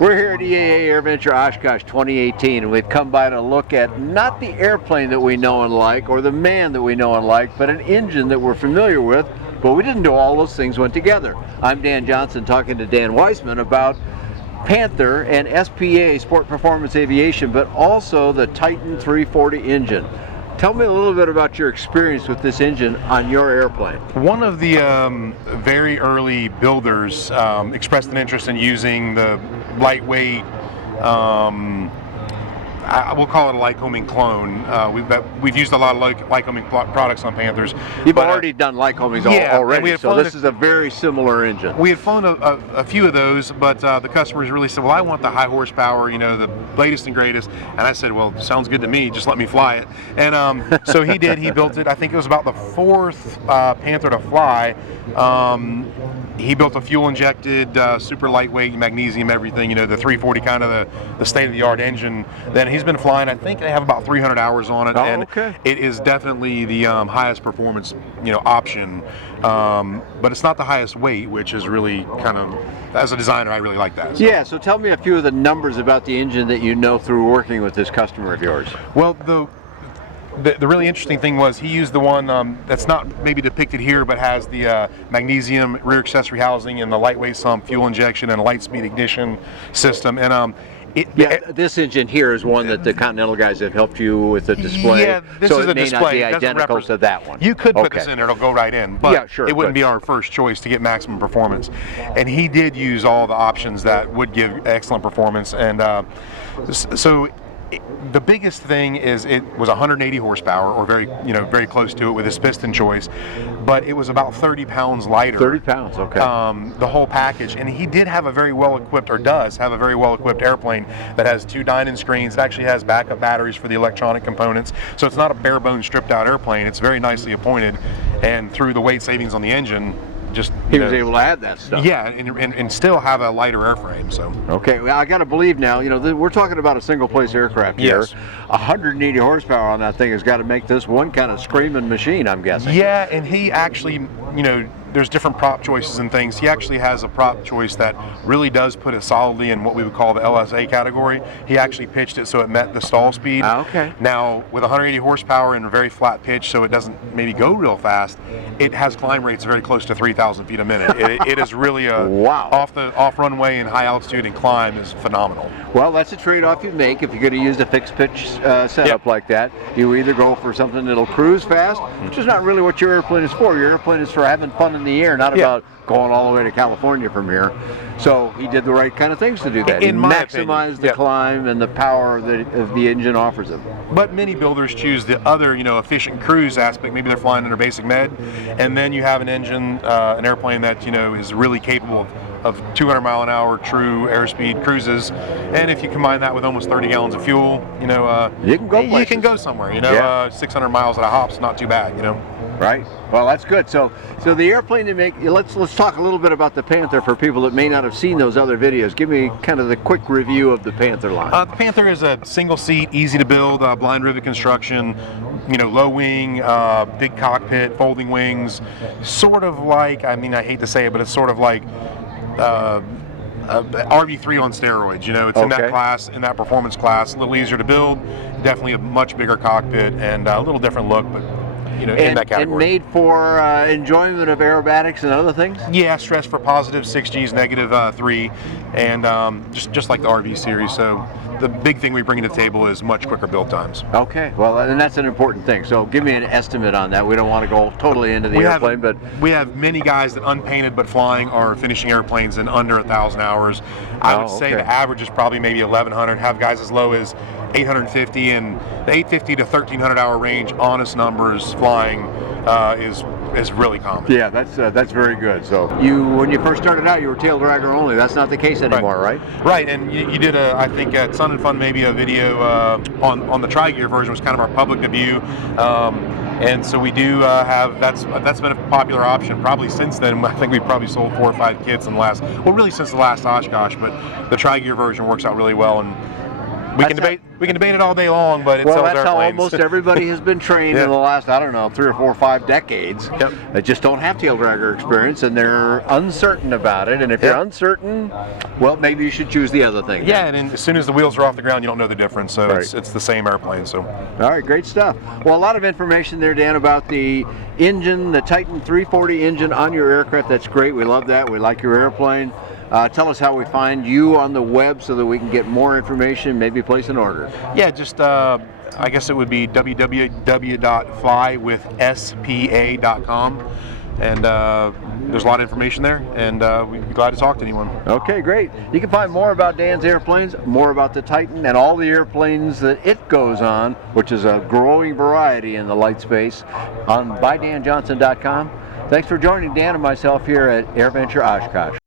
We're here at EAA AirVenture Oshkosh 2018, and we've come by to look at not the airplane that we know and like, or the man that we know and like, but an engine that we're familiar with, but we didn't know all those things went together. I'm Dan Johnson talking to Dan Weissman about Panther and SPA, Sport Performance Aviation, but also the Titan 340 engine. Tell me a little bit about your experience with this engine on your airplane. One of the very early builders expressed an interest in using the lightweight, we'll call it a Lycoming clone. We've used a lot of Lycoming products on Panthers. You've already done Lycomings already, so this is a very similar engine. We had flown a few of those, but the customers really said, well, I want the high horsepower, you know, the latest and greatest. And I said, well, sounds good to me, just let me fly it. And so he did, he built it. I think it was about the fourth Panther to fly. He built a fuel-injected, super lightweight, magnesium, everything, you know, the 340 kind of the state-of-the-art engine. Then he's been flying, I think they have about 300 hours on it, and it is definitely the highest performance, you know, option. But it's not the highest weight, which is really kind of, as a designer, I really like that. So. Yeah, so tell me a few of the numbers about the engine that you know through working with this customer of yours. Well, the really interesting thing was he used the one that's not maybe depicted here, but has the magnesium rear accessory housing and the lightweight sump, fuel injection, and a light speed ignition system. And this engine here is one that the Continental guys have helped you with the display. Yeah, this is a display. So it may not be identical to that one. You could put this in, it'll go right in, but yeah, sure, it wouldn't be our first choice to get maximum performance. And he did use all the options that would give excellent performance. And so the biggest thing is it was 180 horsepower, or very close to it with his piston choice, but it was about 30 pounds lighter. 30 pounds, okay. The whole package, and he did have a very well-equipped, or does have a very well-equipped airplane that has 2 Dynon screens. It actually has backup batteries for the electronic components, so it's not a bare-bones, stripped-out airplane. It's very nicely appointed, and through the weight savings on the engine, he was able to add that stuff. Yeah, and still have a lighter airframe. So okay, well, I got to believe now. You know, we're talking about a single-place aircraft here. Yes. 180 horsepower on that thing has got to make this one kind of screaming machine, I'm guessing. Yeah, and he actually, you know, there's different prop choices and things. He actually has a prop choice that really does put it solidly in what we would call the LSA category. He actually pitched it so it met the stall speed. Okay. Now, with 180 horsepower and a very flat pitch, so it doesn't maybe go real fast, it has climb rates very close to 3,000 feet a minute. It is really a wow. off runway and high altitude and climb is phenomenal. Well, that's a trade-off you make if you're going to use a fixed pitch setup like that. You either go for something that'll cruise fast, which is not really what your airplane is for. Your airplane is for having fun in the air, not about going all the way to California from here. So he did the right kind of things to do that. He maximized the climb and the power that the engine offers him. But many builders choose the other, you know, efficient cruise aspect. Maybe they're flying under basic med, and then you have an engine, an airplane that, you know, is really capable of 200 mile an hour true airspeed cruises, and if you combine that with almost 30 gallons of fuel, you know, you can go places. You can go somewhere. You know, 600 miles at a hop's not too bad. You know. Right. Well, that's good. So the airplane you make. Let's talk a little bit about the Panther for people that may not have seen those other videos. Give me kind of the quick review of the Panther line. The Panther is a single seat, easy to build, blind rivet construction. You know, low wing, big cockpit, folding wings. Sort of like, I mean, I hate to say it, but it's sort of like RV3 on steroids. You know, it's in that class, in that performance class. A little easier to build, definitely a much bigger cockpit, and a little different look, but you know, in that category. And made for enjoyment of aerobatics and other things? Yeah, stress for positive 6 Gs, negative 3, and just like the RV series. So the big thing we bring to the table is much quicker build times. Okay, well, and that's an important thing. So give me an estimate on that. We don't want to go totally into the airplane, but we have many guys that unpainted but flying are finishing airplanes in under 1,000 hours. I would say the average is probably maybe 1,100. Have guys as low as 850, and the 850 to 1,300 hour range, honest numbers flying is really common. Yeah, that's very good. So when you first started out, you were tail dragger only. That's not the case anymore, right? Right, and you did I think at Sun and Fun maybe a video on the tri-gear version was kind of our public debut. And so we do have, that's been a popular option probably since then. I think we've probably sold 4 or 5 kits in the last, well, really since the last Oshkosh, but the tri-gear version works out really well. And We can debate it all day long, but it well, sells that's airplanes. how almost everybody has been trained in the last, I don't know, 3 or 4 or 5 decades. Yep. They just don't have tail dragger experience, and they're uncertain about it. And if you're uncertain, well, maybe you should choose the other thing. Yeah, and as soon as the wheels are off the ground, you don't know the difference. So Right. it's the same airplane. So. All right, great stuff. Well, a lot of information there, Dan, about the engine, the Titan 340 engine on your aircraft. That's great. We love that. We like your airplane. Tell us how we find you on the web so that we can get more information, maybe place an order. Yeah, just I guess it would be www.flywithspa.com, and there's a lot of information there, and we'd be glad to talk to anyone. Okay, great. You can find more about Dan's airplanes, more about the Titan, and all the airplanes that it goes on, which is a growing variety in the light space, on bydanjohnson.com. Thanks for joining Dan and myself here at AirVenture Oshkosh.